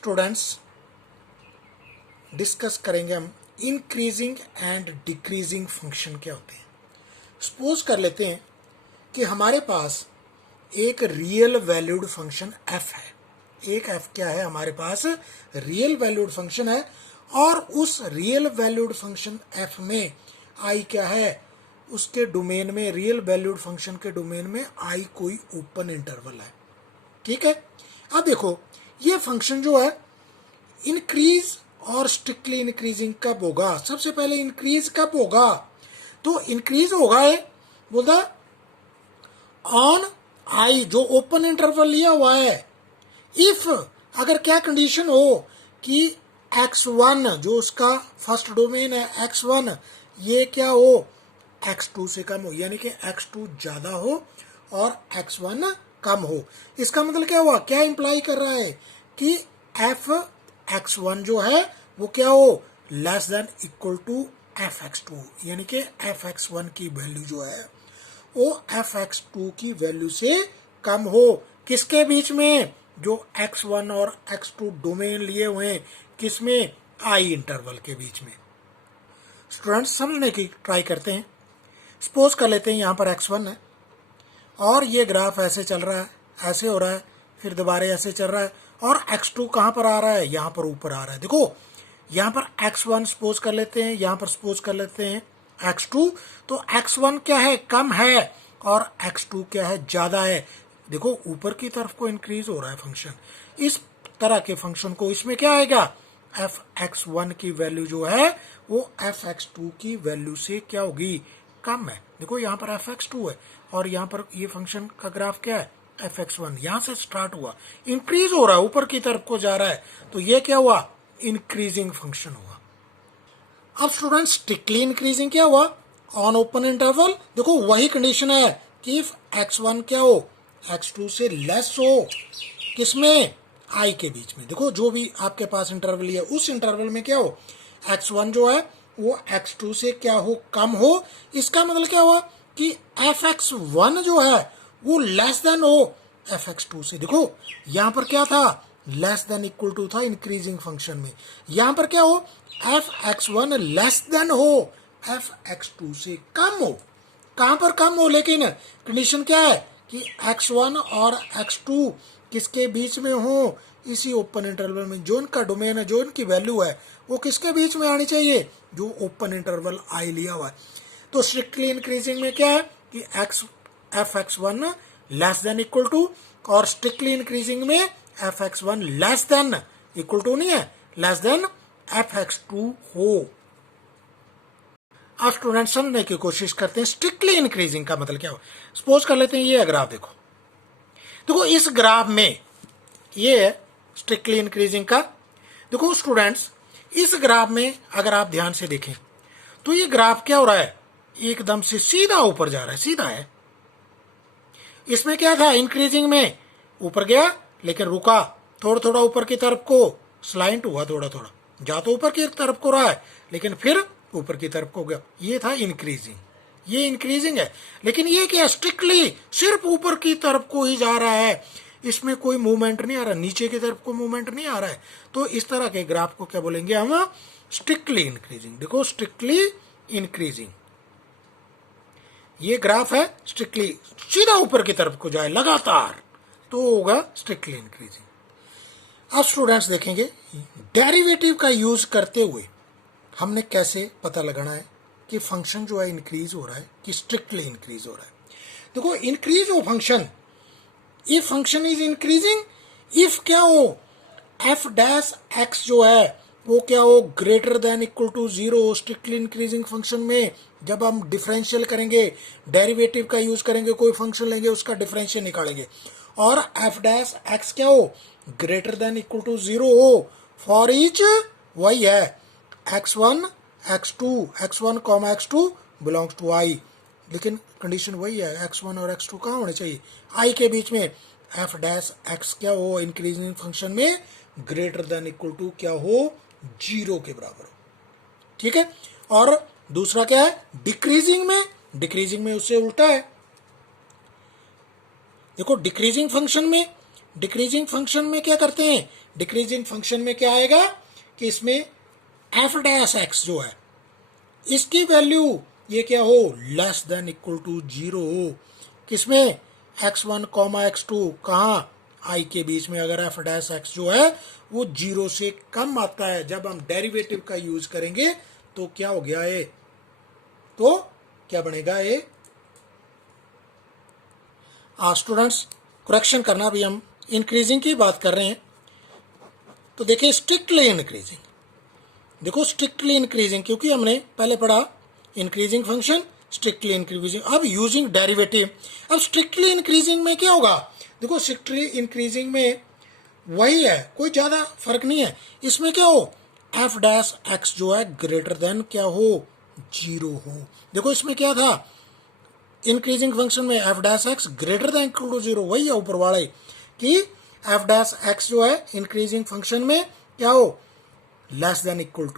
Students discuss करेंगे हम increasing and decreasing function क्या होते हैं। सपोज कर लेते हैं कि हमारे पास एक रियल वैल्यूड फंक्शन f है। एक f क्या है, हमारे पास रियल वैल्यूड फंक्शन है और उस रियल वैल्यूड फंक्शन f में i क्या है, उसके डोमेन में, रियल वैल्यूड फंक्शन के डोमेन में i कोई ओपन इंटरवल है। ठीक है, अब देखो ये फंक्शन जो है इंक्रीज और स्ट्रिक्टली इंक्रीजिंग कब होगा। सबसे पहले इंक्रीज कब होगा, तो इंक्रीज होगा ये बोलता ऑन आई, जो ओपन इंटरवल लिया हुआ है। इफ अगर क्या कंडीशन हो कि x1 जो उसका फर्स्ट डोमेन है x1 ये क्या हो, x2 से कम हो, यानी कि x2 ज्यादा हो और x1 कम हो। इसका मतलब क्या हुआ, क्या इंप्लाई कर रहा है कि f x1 जो है वो क्या हो, less than equal to f x2, यानी कि f x1 की वैल्यू जो है वो f x2 की वैल्यू से कम हो। किसके बीच में, जो x1 और x2 डोमेन लिए हुए हैं, किसमें, i इंटरवल के बीच में। स्टूडेंट्स समझने की ट्राई करते हैं। सपोज कर लेते हैं यहाँ पर x1 है और ये ग्राफ ऐसे चल रहा है, ऐसे हो रहा है, फिर दोबारा ऐसे चल रहा है और x2 कहाँ पर आ रहा है, यहाँ पर ऊपर आ रहा है। देखो यहाँ पर x1 सपोज कर लेते हैं, यहाँ पर सपोज कर लेते हैं x2, तो x1 क्या है, कम है और x2 क्या है, ज्यादा है। देखो ऊपर की तरफ को इंक्रीज हो रहा है फंक्शन। इस तरह के फंक्शन को इसमें क्या आएगा, f x1 की वैल्यू जो है वो f x2 की वैल्यू से क्या होगी, कम है। देखो यहाँ पर f x2 है और यहाँ पर ये फंक्शन का ग्राफ क्या है, f x1 यहाँ से स्टार्ट हुआ, इंक्रीज हो रहा है, ऊपर की तरफ को जा रहा है, तो ये क्या हुआ, इंक्रीजिंग फंक्शन हुआ। अब स्टूडेंट्स स्ट्रिक्टली इंक्रीजिंग क्या हुआ, ऑन ओपन इंटरवल। देखो वही कंडीशन है कि इफ x1 क्या हो, x2 से लेस हो, किसमें, i के बीच में। देखो जो भी आपके पास इंटरवल है उस इंटरवल में क्या हो, x1 जो है वो x2 से क्या हो, कम हो। इसका मतलब क्या हुआ कि f x1 जो है वो लेस देन हो f x2 से। देखो यहाँ पर क्या था, लेस देन इक्वल टू था इंक्रीजिंग फंक्शन में, यहाँ पर क्या हो, f x1 लेस देन हो f x2 से कम हो। कहाँ पर कम हो, लेकिन कंडीशन क्या है कि x1 और x2 किसके बीच में हो, इसी ओपन इंटरवल में। जो इनका डोमेन है, जो इनकी वैल्यू है वो किसके बीच में आनी चाहिए, जो ओपन इंटरवल i लिया हुआ है। तो स्ट्रिक्टली इंक्रीजिंग में क्या है कि f x1 less than equal to, और स्ट्रिक्टली इंक्रीजिंग में f x1 less than equal to नहीं है, लेस देन f x2 हो। अब स्टूडेंट समझने की कोशिश करते हैं स्ट्रिक्टली इंक्रीजिंग का मतलब क्या हो। सपोज कर लेते हैं ये ग्राफ, देखो देखो इस ग्राफ में ये है स्ट्रिक्टली इंक्रीजिंग का। देखो स्टूडेंट्स इस ग्राफ में अगर आप ध्यान से देखें तो ये ग्राफ क्या हो रहा है, एकदम से सीधा ऊपर जा रहा है, सीधा है। इसमें क्या था, इंक्रीजिंग में ऊपर गया लेकिन रुका, थोड़ा थोड़ा ऊपर की तरफ को स्लाइंट हुआ, थोड़ा थोड़ा जा तो ऊपर की तरफ को रहा है लेकिन फिर ऊपर की तरफ को गया। ये था इंक्रीजिंग, ये इंक्रीजिंग है। लेकिन ये क्या, स्ट्रिक्टली सिर्फ ऊपर की तरफ को ही जा रहा है, इसमें कोई मूवमेंट नहीं आ रहा, नीचे की तरफ को मूवमेंट नहीं आ रहा है। तो इस तरह के ग्राफ को क्या बोलेंगे हम, स्ट्रिक्टली इंक्रीजिंग। देखो स्ट्रिक्टली इंक्रीजिंग ये ग्राफ है, स्ट्रिक्टली सीधा ऊपर की तरफ को जाए लगातार, तो होगा स्ट्रिक्टली इंक्रीजिंग। अब स्टूडेंट्स देखेंगे डेरिवेटिव का यूज करते हुए हमने कैसे पता लगाना है कि फंक्शन जो है इंक्रीज हो रहा है कि स्ट्रिक्टली इंक्रीज हो रहा है। देखो इंक्रीज हो function, if function is increasing, if क्या हो, f डैश x जो है वो क्या हो, greater than equal to 0। Strictly increasing function में जब हम डिफरेंशियल करेंगे, डेरिवेटिव का यूज करेंगे, कोई फंक्शन लेंगे उसका डिफरेंशियल निकालेंगे और f डैश x क्या हो, ग्रेटर देन इक्वल टू 0 हो फॉर ईच, वही है x1 x1 x2 belongs to i। लेकिन कंडीशन वही है, x1 और x2 कहाँ होने चाहिए, i के बीच में। f डैश x क्या हो, इंक्रीजिंग फंक्शन में ग्रेटर देन इक्वल टू क्या हो, 0 के बराबर हो। ठीक है, और दूसरा क्या है, डिक्रीजिंग में, डिक्रीजिंग में उससे उल्टा है। देखो डिक्रीजिंग फंक्शन में डिक्रीजिंग फंक्शन में क्या करते हैं, डिक्रीजिंग फंक्शन में क्या आएगा कि इसमें एफ डैश एक्स जो है इसकी वैल्यू ये क्या हो, लेस देन इक्वल टू 0 हो। किसमें, x1 x2 कहाँ, आई के बीच में। अगर एफ डैश एक्स जो है वो 0 से कम आता है, जब हम डेरिवेटिव का यूज करेंगे तो क्या हो गया ये, तो क्या बनेगा ये। स्टूडेंट्स करेक्शन करना, भी हम इंक्रीजिंग की बात कर रहे हैं तो देखिए स्ट्रिक्टली इंक्रीजिंग, देखो स्ट्रिक्टली इंक्रीजिंग, क्योंकि हमने पहले पढ़ा इंक्रीजिंग फंक्शन, स्ट्रिक्टली इंक्रीजिंग, अब यूजिंग डेरिवेटिव। अब स्ट्रिक्टली इंक्रीजिंग में क्या होगा, देखो स्ट्रिक्टली इंक्रीजिंग में वही है, कोई ज़्यादा फर्क नहीं है। इसमें क्या हो, एफ डैश एक्स जो है ग्रेटर देन क्या हो, 0 हो। देखो इसमें क्या था, इंक्रीजिंग फंक्शन में f dash x greater than equal to 0, वही है ऊपर वाले कि एफ डैश एक्स जो है इंक्रीजिंग फंक्शन में क्या हो, लेस देन इक्वल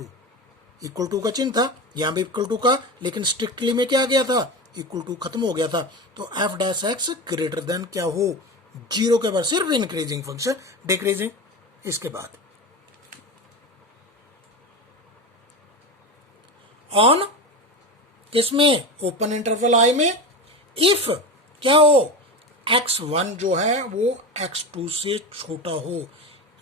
टू का चिन्ह था, यहाँ भी इक्वल टू का, लेकिन स्ट्रिक्टली में क्या आ गया था, इक्वल टू खत्म हो गया था। तो f dash x greater then क्या हो, 0 के बाद सिर्फ इंक्रीजिंग फंक्शन, डिक्रीजिंग इसके बाद। ऑन किसमें, ओपन इंटरवल आई में, इफ क्या हो, x1 जो है वो x2 से छोटा हो,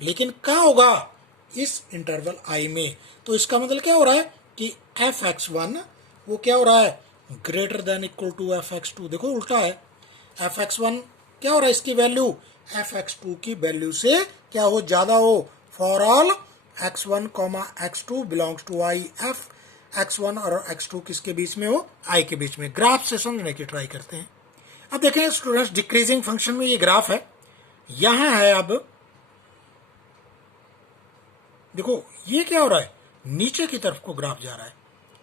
लेकिन क्या होगा, इस इंटरवल आई में। तो इसका मतलब क्या हो रहा है कि एफ x1 वो क्या हो रहा है, greater than equal to f x2। देखो उल्टा है, एफ x1 क्या हो रहा है, इसकी वैल्यू एफ x2 की वैल्यू से क्या हो, ज्यादा हो। For all x1 x2 belongs to I, f x1 और x2 किसके बीच में हो, आई के बीच में। ग्राफ से समझने की ट्राई करते हैं। अब देखें स्टूडेंट्स, डिक्रीजिंग फंक्शन में ये ग्राफ है, यहां है। अब देखो ये क्या हो रहा है, नीचे की तरफ को ग्राफ जा रहा है।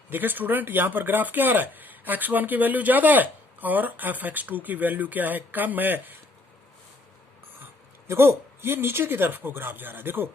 देखिए स्टूडेंट, यहां पर ग्राफ क्या आ रहा है, x1 की वैल्यू ज्यादा है और एफ x2 की वैल्यू क्या है, कम है। देखो ये नीचे की तरफ को ग्राफ जा रहा है, देखो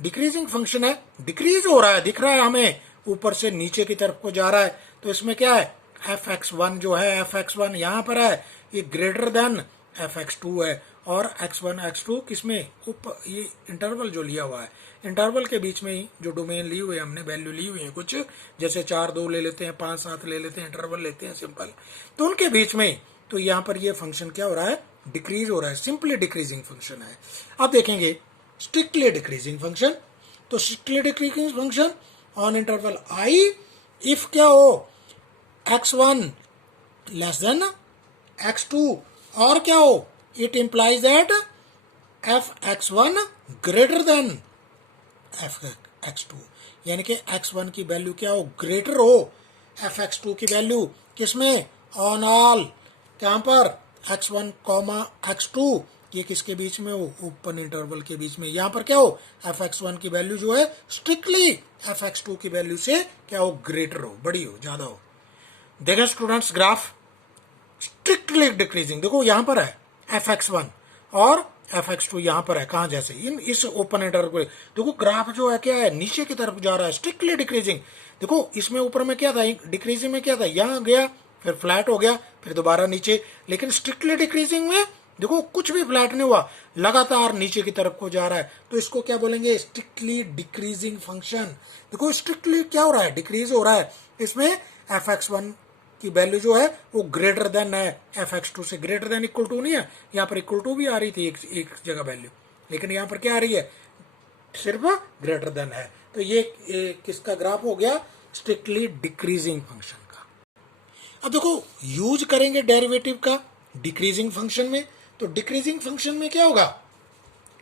डिक्रीजिंग फंक्शन है, डिक्रीज हो रहा है, दिख रहा है हमें, ऊपर से नीचे की तरफ को जा रहा है। तो इसमें क्या है, एफ x1 जो है, एफ x1 यहां पर है, ये ग्रेटर देन एफ x2 है, और x1 x2 किसमें, ऊपर ये इंटरवल जो लिया हुआ है, इंटरवल के बीच में ही जो डोमेन ली हुई है हमने, वैल्यू ली हुई है कुछ, जैसे 4 2 ले लेते हैं, 5 7 ले लेते हैं, इंटरवल लेते हैं सिंपल, तो उनके बीच में। तो यहाँ पर ये फंक्शन क्या हो रहा है, डिक्रीज हो रहा है, सिंपली डिक्रीजिंग फंक्शन है। अब देखेंगे स्ट्रिक्टली डिक्रीजिंग फंक्शन। तो strictly decreasing function on interval I, if क्या हो, x1 लेस देन x2, और क्या हो, it implies that F x1 greater than F x2, यानी कि x1 की वैल्यू क्या हो, ग्रेटर हो एफ x2 की वैल्यू, किसमें, ऑन ऑल, कहां पर, x1 x2, ये किसके बीच में हो, ओपन इंटरवल के बीच में। यहां पर क्या हो, एफ x1 की वैल्यू जो है स्ट्रिक्टली एफ x2 की वैल्यू से क्या हो, ग्रेटर हो, बड़ी हो, ज्यादा हो। देखो स्टूडेंट्स ग्राफ स्ट्रिक्टली डिक्रीजिंग, देखो यहां पर है एफ x1 और एफ x2 यहां पर है, कहां, जैसे इस ओपन इंटरवल पे। देखो ग्राफ जो है क्या है, नीचे की तरफ जा रहा है, स्ट्रिक्टली डिक्रीजिंग। देखो इसमें ऊपर में क्या था, डिक्रीजिंग में क्या था, यहां गया, फिर फ्लैट हो गया, फिर दोबारा नीचे। लेकिन स्ट्रिक्टली डिक्रीजिंग में देखो कुछ भी फ्लैट नहीं हुआ, लगातार नीचे की तरफ को जा रहा है। तो इसको क्या बोलेंगे, स्ट्रिक्टली डिक्रीजिंग फंक्शन। देखो स्ट्रिक्टली क्या हो रहा है, डिक्रीज हो रहा है। इसमें एफ x1 की वैल्यू जो है वो ग्रेटर देन है, एफ x2 से ग्रेटर देन इक्वल टू नहीं है, यहाँ पर इक्वल टू भी आ रही थी एक जगह वैल्यू, लेकिन यहाँ पर क्या आ रही है, सिर्फ ग्रेटर देन है। तो ये किसका ग्राफ हो गया, स्ट्रिक्टली डिक्रीजिंग फंक्शन का। अब देखो यूज करेंगे डेरिवेटिव का डिक्रीजिंग फंक्शन में। तो डिक्रीजिंग फंक्शन में क्या होगा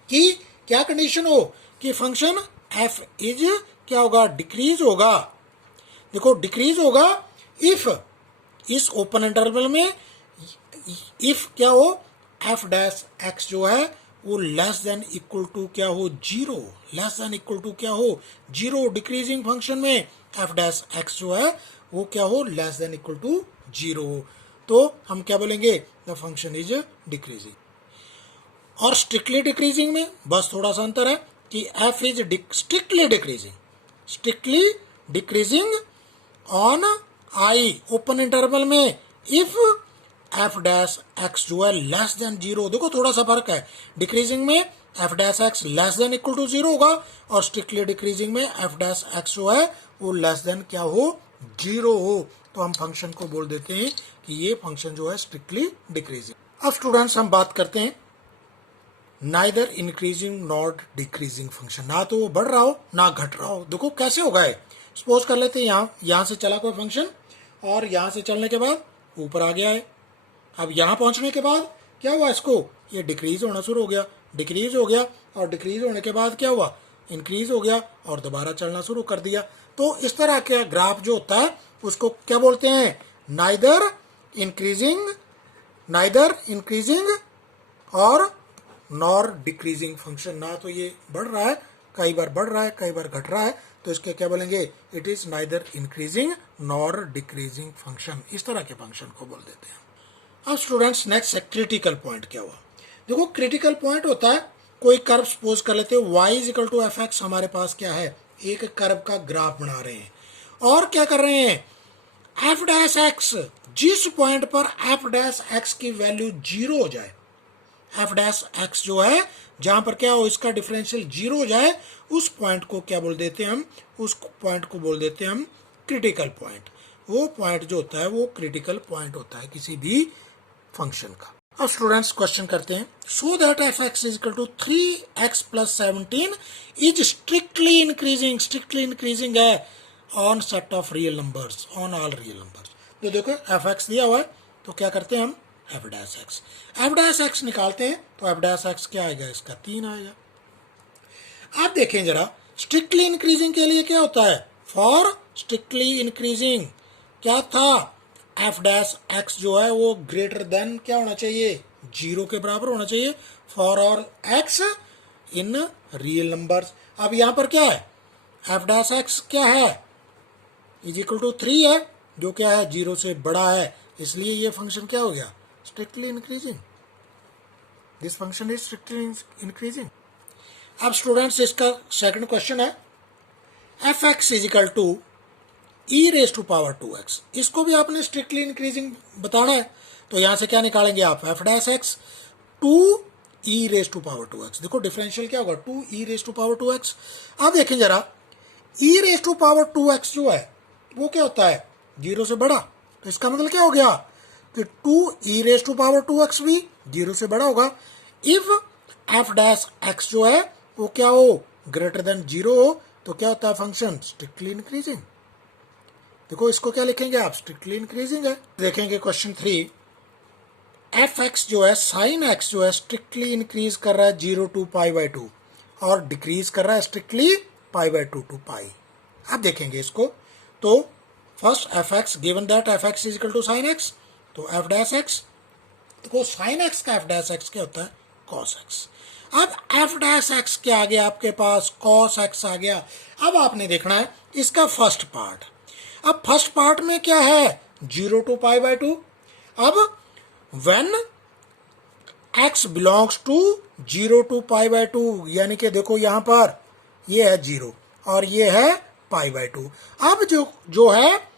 कि क्या कंडीशन हो कि फंक्शन एफ इज क्या होगा, डिक्रीज होगा। देखो डिक्रीज होगा इफ इस ओपन इंटरवल में, इफ क्या हो, एफ डैश एक्स जो है वो लेस देन इक्वल टू क्या हो, 0, लेस देन इक्वल टू क्या हो, 0। डिक्रीजिंग फंक्शन में एफ डैश एक्स जो है वो क्या हो, लेस देन इक्वल टू 0। तो हम क्या बोलेंगे, द फंक्शन इज डिक्रीजिंग। और स्ट्रिक्टली डिक्रीजिंग में बस थोड़ा सा अंतर है कि F is strictly decreasing on I, open interval में, इफ एफ डैश एक्स जो है लेस देन जीरो, देखो थोड़ा सा फर्क है, डिक्रीजिंग में f dash x less than equal to zero होगा और स्ट्रिक्टली डिक्रीजिंग में एफ डैश एक्स जो है वो लेस देन क्या हो, जीरो हो, तो हम फंक्शन को बोल देते हैं कि ये फंक्शन जो है स्ट्रिक्टली डिक्रीजिंग। अब स्टूडेंट्स हम बात करते हैं neither increasing not decreasing function, ना तो वो बढ़ रहा हो ना घट रहा हो। देखो कैसे होगा है, सपोज कर लेते हैं यहाँ से चला कोई फंक्शन और यहाँ से चलने के बाद ऊपर आ गया है, अब यहाँ पहुंचने के बाद क्या हुआ, इसको ये डिक्रीज होना शुरू हो गया, डिक्रीज हो गया और डिक्रीज होने के बाद क्या हुआ, इंक्रीज हो गया और दोबारा चलना शुरू कर दिया। तो इस तरह का ग्राफ जो होता है उसको क्या बोलते हैं, नाइदर इंक्रीजिंग और नॉर डिक्रीजिंग फंक्शन, ना तो ये बढ़ रहा है, कई बार बढ़ रहा है कई बार घट रहा है, तो इसके क्या बोलेंगे, it is neither increasing nor decreasing function, इस तरह के फंक्शन को बोल देते हैं। अब स्टूडेंट्स नेक्स्ट है क्रिटिकल पॉइंट क्या हुआ। देखो क्रिटिकल पॉइंट होता है कोई कर्व सपोज कर लेते हैं y is equal to f x, हमारे पास क्या है, एक कर्व का ग्राफ बना रहे हैं और क्या कर रहे हैं, एफ डैश एक्स, जिस पॉइंट पर एफ डैश एक्स की वैल्यू जीरो हो जाए, एफ डैश एक्स जो है जहां पर क्या हो, इसका डिफरेंशियल जीरो हो जाए, उस पॉइंट को क्या बोल देते हैं हम, उस पॉइंट को बोल देते हैं हम क्रिटिकल पॉइंट। वो पॉइंट जो होता है वो क्रिटिकल पॉइंट होता है किसी भी फंक्शन का। अब स्टूडेंट्स क्वेश्चन करते हैं, so that f x is equal to 3x plus 17 is strictly increasing है on set of real numbers, on all real numbers. तो देखो एफ एक्स दिया हुआ है तो क्या करते हैं हम, एफ डैश एक्स निकालते हैं, तो एफ डैश एक्स क्या आएगा, इसका 3 आएगा। आप देखें जरा स्ट्रिक्टली इंक्रीजिंग के लिए क्या होता है, फॉर स्ट्रिक्टली इंक्रीजिंग क्या था, एफ डैश एक्स जो है वो ग्रेटर देन क्या होना चाहिए, जीरो के बराबर होना चाहिए, for all x in real numbers. अब यहां पर क्या है, एफ डैश एक्स क्या है, इज इक्वल टू 3 है, जो क्या है जीरो से बड़ा है, इसलिए ये फंक्शन क्या हो गया, strictly increasing, this function is strictly increasing. अब स्टूडेंट्स इसका सेकंड क्वेश्चन है, f x is equal to e raise to power 2x, इसको भी आपने स्ट्रिक्टली इंक्रीजिंग बताना है, तो यहां से क्या निकालेंगे आप, f dash x 2 e raise to power 2x, देखो डिफरेंशियल क्या होगा, 2 e raise to power 2x। अब देखें जरा ई रेस टू पावर 2x जो है वो क्या होता है, जीरो से बड़ा, तो इसका मतलब क्या हो गया कि 2 e raise to power 2x भी जीरो से बड़ा होगा। इफ एफ डैश एक्स जो है वो क्या हो, ग्रेटर देन जीरो हो, तो क्या होता है फंक्शन, स्ट्रिक्टली इंक्रीजिंग। देखो इसको क्या लिखेंगे आप, स्ट्रिक्टली इंक्रीजिंग है। देखेंगे क्वेश्चन 3, एफ एक्स जो है साइन एक्स जो है स्ट्रिक्टली इंक्रीज कर रहा है 0 टू पाई बाई 2 और डिक्रीज कर रहा है strictly pi by 2 two pi. अब देखेंगे इसको, तो first f x given that f x is equal to sine x, तो एफ डैश एक्स, देखो साइन एक्स का एफ डैश एक्स क्या होता है, कॉस एक्स। अब एफ डैश एक्स क्या आ गया आपके पास, कॉस एक्स आ गया। अब आपने देखना है इसका फर्स्ट पार्ट, अब फर्स्ट पार्ट में क्या है, 0 टू पाई बाई 2। अब when x belongs to 0 two pi by 2, यानी कि देखो यहां पर ये है 0 और ये है पाई बाई 2। अब जो है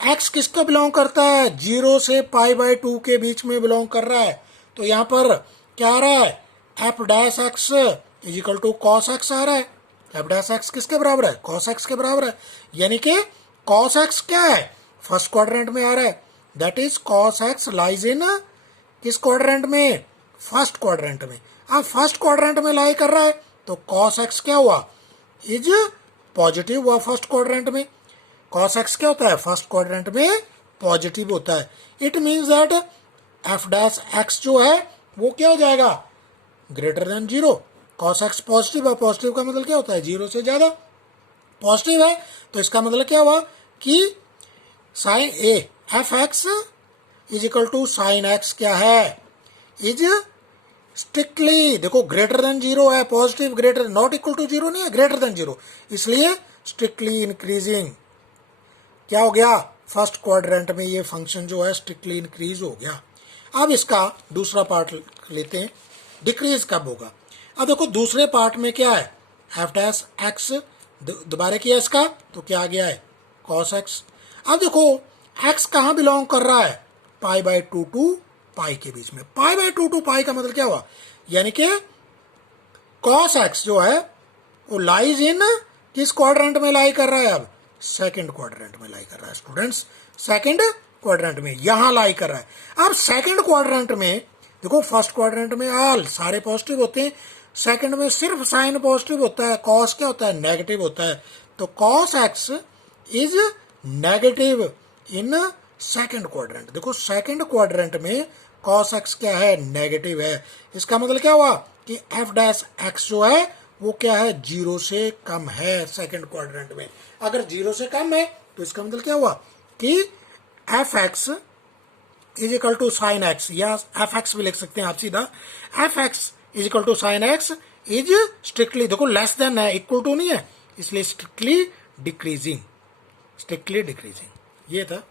x किसका बिलोंग करता है, 0 से पाई बाई 2 के बीच में बिलोंग कर रहा है, तो यहां पर क्या आ रहा है, f dash x is equal to cos x आ रहा है। एफ डैश एक्स किसके बराबर है, कॉस एक्स के बराबर है, यानी कि कॉस एक्स क्या है, फर्स्ट क्वाड्रेंट में आ रहा है, that is cos x lies in किस क्वाड्रेंट में, फर्स्ट क्वाड्रेंट में। अब फर्स्ट क्वाड्रेंट में लाई कर रहा है तो कॉस एक्स क्या हुआ, इज पॉजिटिव हुआ फर्स्ट क्वाड्रेंट में। कॉस एक्स क्या होता है, फर्स्ट क्वाड्रेंट में पॉजिटिव होता है। It means that F dash x जो है वो क्या हो जाएगा, greater than zero. Cos x positive है, पॉजिटिव का मतलब क्या होता है, जीरो से ज्यादा, पॉजिटिव है, तो इसका मतलब क्या हुआ कि sine a f x is equal to sine x क्या है, इज स्ट्रिक्टली, देखो ग्रेटर देन जीरो है, positive greater, not equal to zero नहीं है, ग्रेटर देन जीरो, इसलिए स्ट्रिक्टली इंक्रीजिंग क्या हो गया, फर्स्ट क्वाड्रेंट में ये फंक्शन जो है स्ट्रिक्टली इंक्रीज हो गया। अब इसका दूसरा पार्ट लेते हैं, डिक्रीज कब होगा। अब देखो दूसरे पार्ट में क्या है, एफ डैश एक्स दोबारा किया इसका, तो क्या आ गया है, कॉस एक्स। अब देखो एक्स कहाँ बिलोंग कर रहा है, पाई बाय 2 टू पाई के बीच में। पाई बाय 2 टू पाई का मतलब क्या हुआ, यानी कि cos x जो है वो लाइज इन किस क्वाड्रेंट में लाई कर रहा है, अब सेकंड क्वाड्रेंट में लाई कर रहा है स्टूडेंट्स, सेकंड क्वाड्रेंट में यहां लाई कर रहा है। अब सेकंड क्वाड्रेंट में देखो, फर्स्ट क्वाड्रेंट में ऑल सारे पॉजिटिव होते हैं, सेकंड में सिर्फ साइन पॉजिटिव होता है, कॉस क्या होता है, नेगेटिव होता है। तो cos x is negative in second quadrant. देखो सेकंड क्वाड्रेंट में कॉस एक्स क्या है, नेगेटिव है। इसका मतलब क्या हुआ कि एफ डैश एक्स जो है वो क्या है, 0 से कम है सेकंड क्वाड्रेंट में। अगर 0 से कम है तो इसका मतलब क्या हुआ कि f x is equal to sine x, या एफ एक्स भी लिख सकते हैं आप सीधा, f x is equal to sine x is strictly, देखो लेस देन है, इक्वल टू नहीं है, इसलिए स्ट्रिक्टली डिक्रीजिंग, ये था।